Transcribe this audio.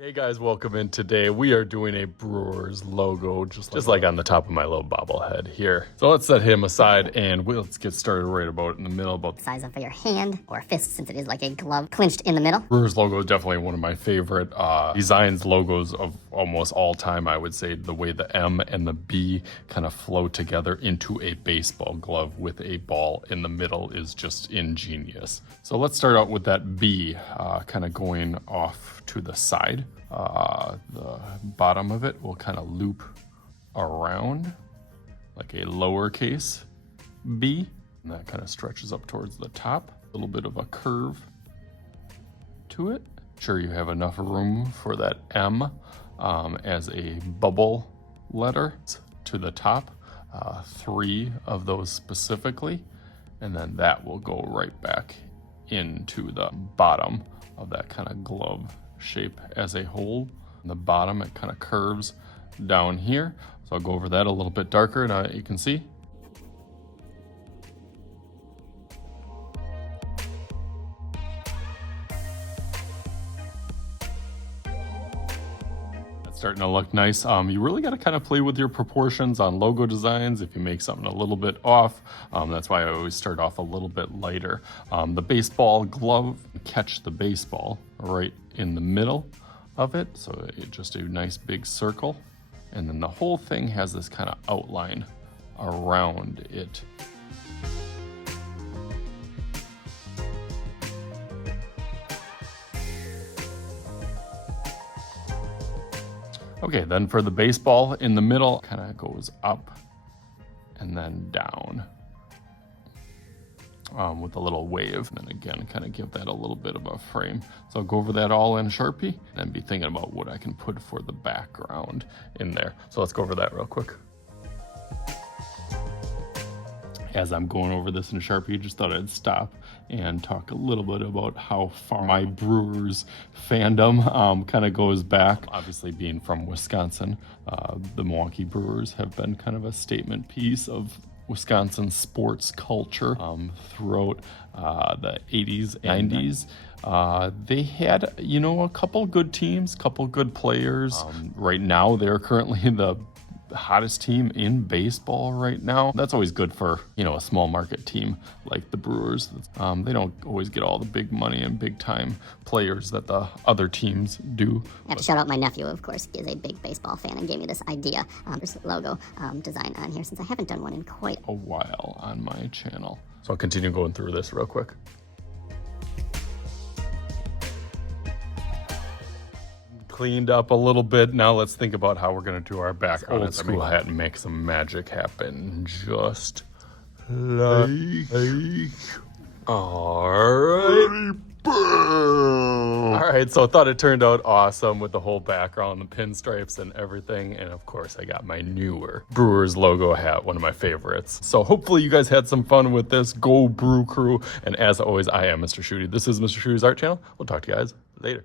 Hey guys, welcome in. Today we are doing a Brewers logo, just like on the top of my little bobblehead here. So let's set him aside and let's get started right about in the middle. About the size of your hand or fist, since it is like a glove clinched in the middle. Brewers logo is definitely one of my favorite designs, logos of almost all time. I would say the way the M and the B kind of flow together into a baseball glove with a ball in the middle is just ingenious. So let's start out with that B kind of going off to the side. The bottom of it will kind of loop around like a lowercase b, and that kind of stretches up towards the top. A little bit of a curve to it. Sure you have enough room for that M as a bubble letter to the top, 3 of those specifically, and then that will go right back into the bottom of that kind of glove shape as a whole. On the bottom it kind of curves down here, so I'll go over that a little bit darker. Now you can see that's starting to look nice. You really got to kind of play with your proportions on logo designs. If you make something a little bit off, that's why I always start off a little bit lighter. The baseball glove, catch the baseball right in the middle of it, so just a nice big circle, and then the whole thing has this kind of outline around it. Okay, then for the baseball in the middle, kind of goes up and then down with a little wave, and then again kind of give that a little bit of a frame. So I'll go over that all in Sharpie and be thinking about what I can put for the background in there. So let's go over that real quick. As I'm going over this in Sharpie, just thought I'd stop and talk a little bit about how far my Brewers fandom kind of goes back. Obviously, being from Wisconsin, the Milwaukee Brewers have been kind of a statement piece of Wisconsin sports culture throughout the 80s, 90s. They had, a couple good teams, couple good players. Right now, they're currently the hottest team in baseball right now. That's always good for, a small market team like the Brewers. They don't always get all the big money and big time players that the other teams do. I have to shout out my nephew, of course. He is a big baseball fan and gave me this idea, this logo design on here, since I haven't done one in quite a while on my channel. So I'll continue going through this real quick. Cleaned up a little bit. Now let's think about how we're going to do our background. Old school hat and make some magic happen. Just like all right, so I thought it turned out awesome with the whole background, the pinstripes and everything. And of course, I got my newer Brewers logo hat, one of my favorites. So hopefully you guys had some fun with this. Go Brew Crew. And as always, I am Mr. Shooty. This is Mr. Shooty's Art Channel. We'll talk to you guys later.